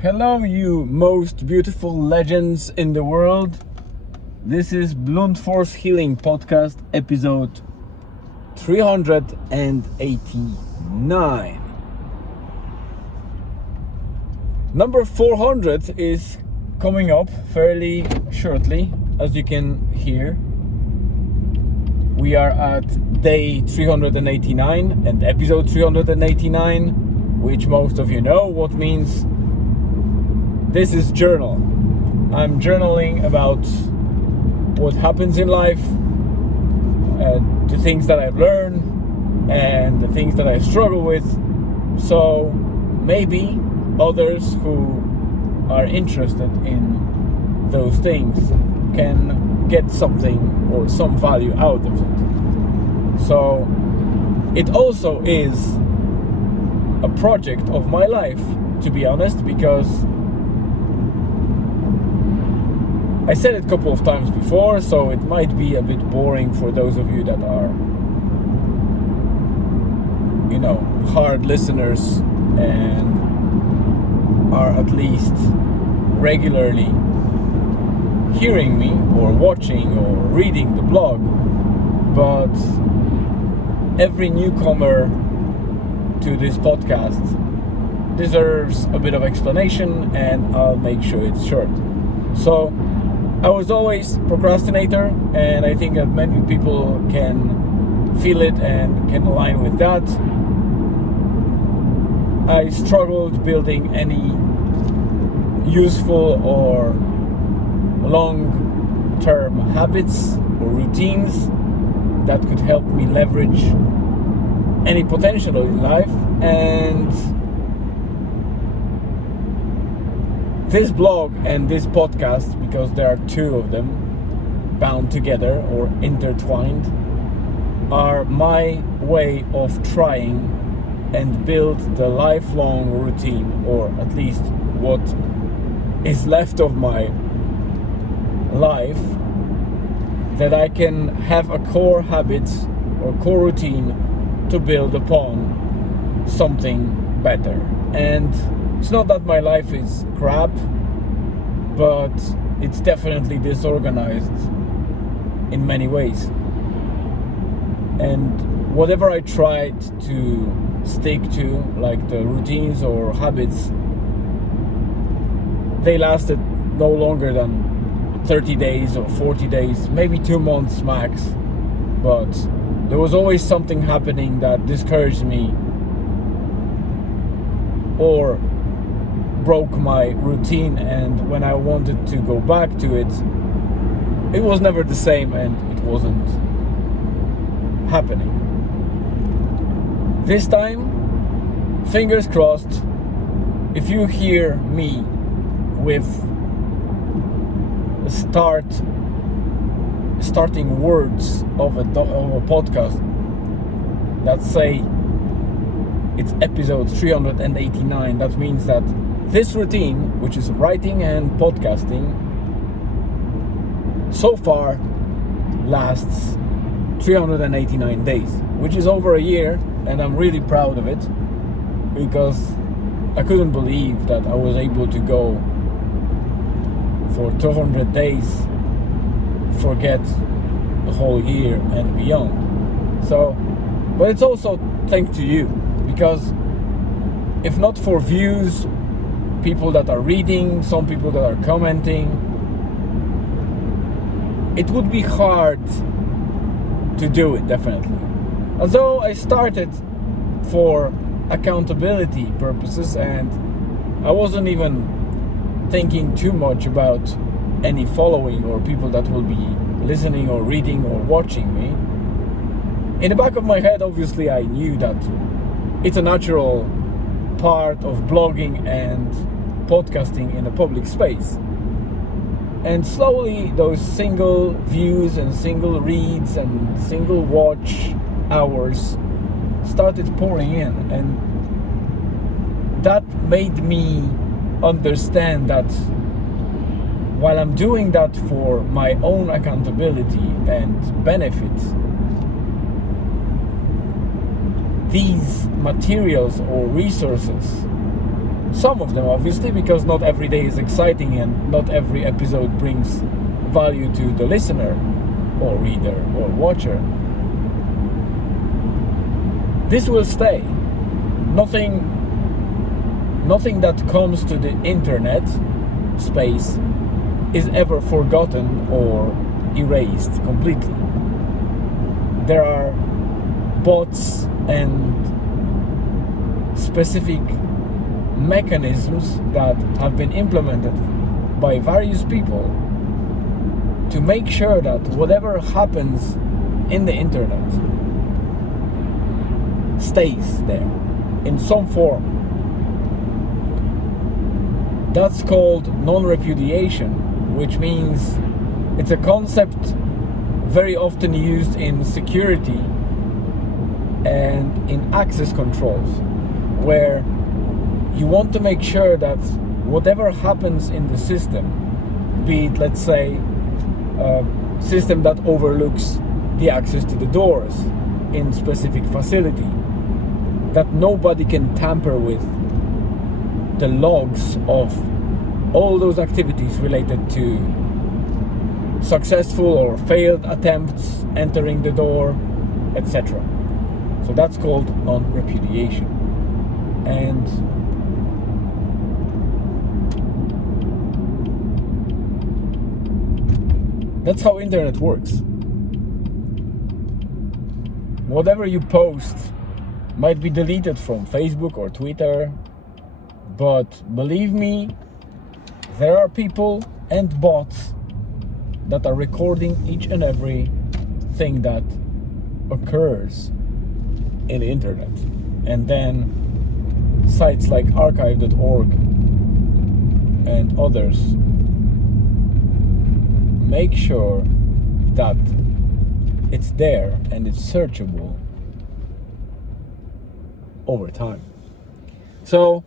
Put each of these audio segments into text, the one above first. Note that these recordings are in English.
Hello, you most beautiful legends in the world. This is Blunt Force Healing Podcast, episode 389. Number 400 is coming up fairly shortly, as you can hear. We are at day 389 and episode 389, which most of you know what means. This is journal. I'm journaling about what happens in life, the things that I've learned, and the things that I struggle with. So maybe others who are interested in those things can get something or some value out of it. So it also is a project of my life, to be honest, because I said it a couple of times before, so it might be a bit boring for those of you that are, hard listeners and are at least regularly hearing me or watching or reading the blog. But every newcomer to this podcast deserves a bit of explanation, and I'll make sure it's short. So I was always procrastinator, and I think that many people can feel it and can align with that. I struggled building any useful or long-term habits or routines that could help me leverage any potential in life, and this blog and this podcast, because there are two of them bound together or intertwined, are my way of trying and build the lifelong routine, or at least what is left of my life, that I can have a core habit or core routine to build upon something better. And it's not that my life is crap, but it's definitely disorganized in many ways. And whatever I tried to stick to, like the routines or habits, they lasted no longer than 30 days or 40 days, maybe 2 months max. But there was always something happening that discouraged me or broke my routine, and when I wanted to go back to it, it was never the same and it wasn't happening. This time, fingers crossed, if you hear me with starting words of a podcast that say it's episode 389, that means that this routine, which is writing and podcasting, so far lasts 389 days, which is over a year, and I'm really proud of it, because I couldn't believe that I was able to go for 200 days, forget the whole year and beyond. So, but it's also thanks to you, because if not for views, people that are reading, some people that are commenting, it would be hard to do it, definitely. Although I started for accountability purposes, and I wasn't even thinking too much about any following or people that will be listening or reading or watching me. In the back of my head, obviously, I knew that it's a natural part of blogging and podcasting in a public space. And slowly those single views and single reads and single watch hours started pouring in, and that made me understand that while I'm doing that for my own accountability and benefit, these materials or resources Some of them, obviously, because not every day is exciting and not every episode brings value to the listener or reader or watcher. This will stay. Nothing that comes to the internet space is ever forgotten or erased completely. There are bots and specific mechanisms that have been implemented by various people to make sure that whatever happens in the internet stays there in some form. That's called non-repudiation, which means it's a concept very often used in security and in access controls, where you want to make sure that whatever happens in the system, be it, let's say, a system that overlooks the access to the doors in specific facility, that nobody can tamper with the logs of all those activities related to successful or failed attempts entering the door, etc. So that's called non-repudiation. And that's how internet works. Whatever you post might be deleted from Facebook or Twitter, but believe me, there are people and bots that are recording each and every thing that occurs in the internet. And then sites like archive.org and others make sure that it's there and it's searchable over time. So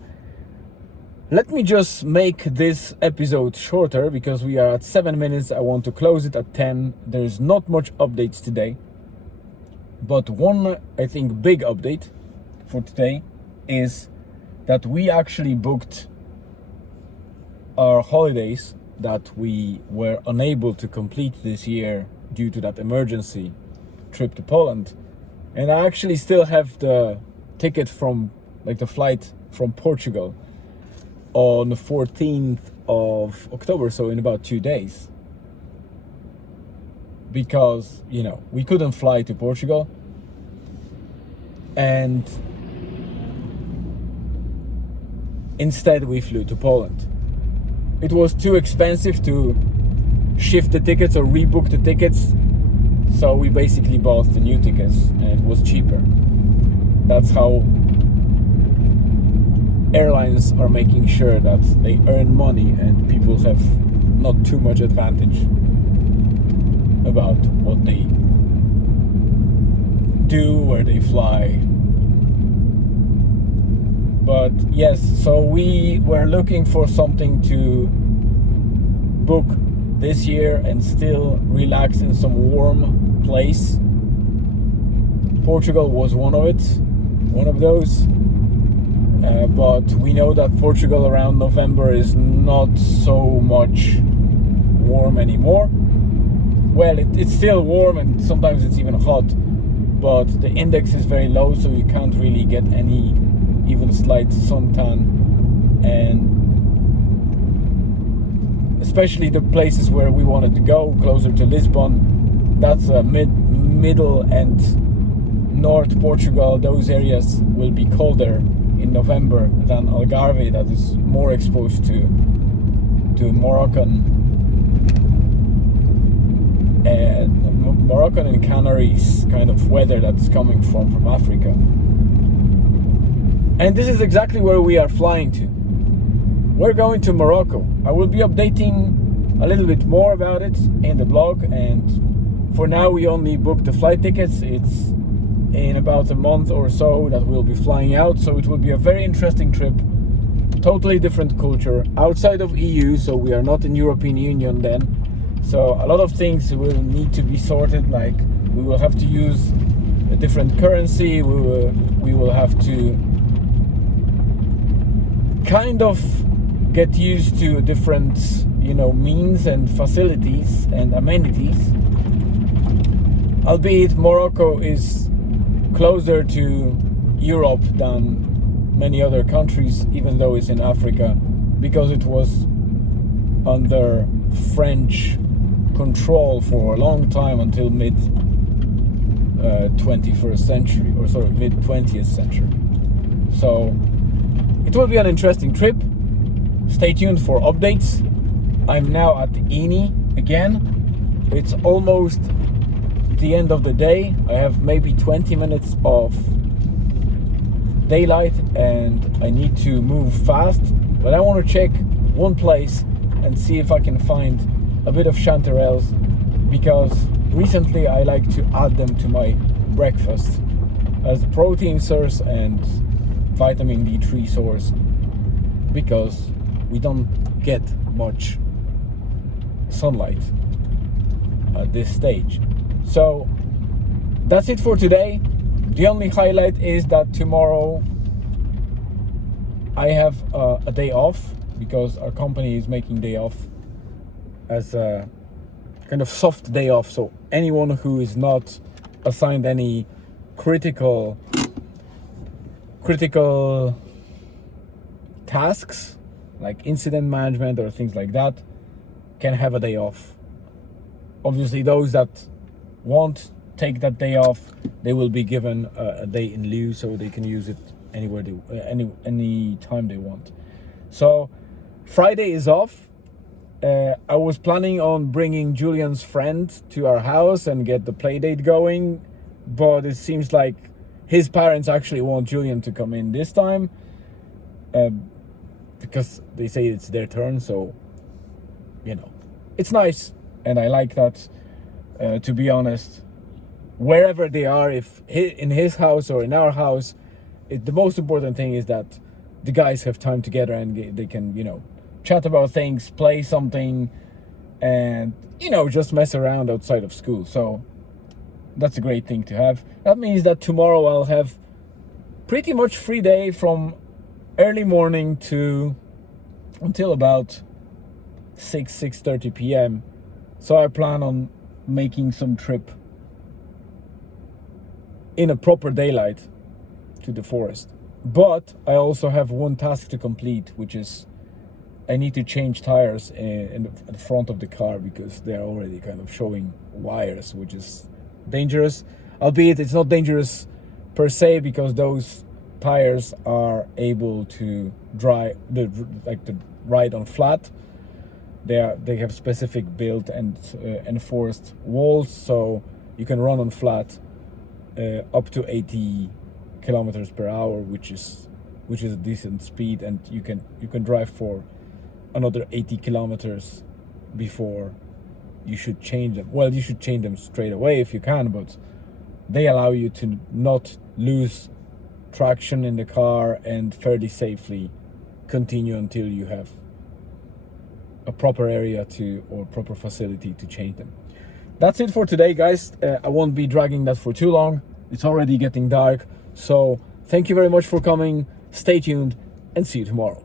let me just make this episode shorter because we are at 7 minutes. I want to close it at 10. There's not much updates today, but one, I think, big update for today is that we actually booked our holidays that we were unable to complete this year due to that emergency trip to Poland. And I actually still have the ticket from, like, the flight from Portugal on the 14th of October, so in about 2 days. Because, you know, we couldn't fly to Portugal. And instead we flew to Poland. It was too expensive to shift the tickets or rebook the tickets, so we basically bought the new tickets and it was cheaper. That's how airlines are making sure that they earn money and people have not too much advantage about what they do, where they fly. But yes, so we were looking for something to book this year and still relax in some warm place. Portugal was one of those. But we know that Portugal around November is not so much warm anymore. Well, it's still warm and sometimes it's even hot, but the index is very low, so you can't really get any even slight suntan. And especially the places where we wanted to go, closer to Lisbon, that's middle and north Portugal. Those areas will be colder in November than Algarve, that is more exposed to Moroccan and Canaries kind of weather that's coming from Africa. And this is exactly where we are flying to. We're going to Morocco. I will be updating a little bit more about it in the blog, and for now we only booked the flight tickets. It's in about a month or so that we'll be flying out, so it will be a very interesting trip. Totally different culture, outside of EU, so we are not in European Union then. So a lot of things will need to be sorted, like we will have to use a different currency, we will have to kind of get used to different, means and facilities and amenities. Albeit Morocco is closer to Europe than many other countries, even though it's in Africa, because it was under French control for a long time until mid 21st century, or sorry, mid 20th century. So it will be an interesting trip. Stay tuned for updates. I'm now at the Ini again. It's almost the end of the day. I have maybe 20 minutes of daylight and I need to move fast, but I want to check one place and see if I can find a bit of chanterelles, because recently I like to add them to my breakfast as a protein source and vitamin D3 source, because we don't get much sunlight at this stage. So that's it for today. The only highlight is that tomorrow I have a day off, because our company is making day off as a kind of soft day off. So anyone who is not assigned any critical tasks like incident management or things like that can have a day off. Obviously those that won't take that day off, they will be given a day in lieu, so they can use it anywhere any time they want. So Friday is off. I was planning on bringing Julian's friend to our house and get the play date going, but it seems like his parents actually want Julian to come in this time, because they say it's their turn. So it's nice and I like that. To be honest, wherever they are, if in his house or in our house, the most important thing is that the guys have time together and they can chat about things, play something, and just mess around outside of school. So that's a great thing to have. That means that tomorrow I'll have pretty much free day from early morning until about 6:30 p.m. So I plan on making some trip in a proper daylight to the forest. But I also have one task to complete, which is I need to change tires in the front of the car, because they're already kind of showing wires, which is dangerous. Albeit it's not dangerous per se, because those tires are able to ride on flat. They have specific built and enforced walls, so you can run on flat up to 80 kilometers per hour, which is a decent speed, and you can drive for another 80 kilometers before you should change them. Well, you should change them straight away if you can, but they allow you to not lose traction in the car and fairly safely continue until you have a proper area or proper facility to change them. That's it for today, guys. I won't be dragging that for too long. It's already getting dark. So thank you very much for coming. Stay tuned and see you tomorrow.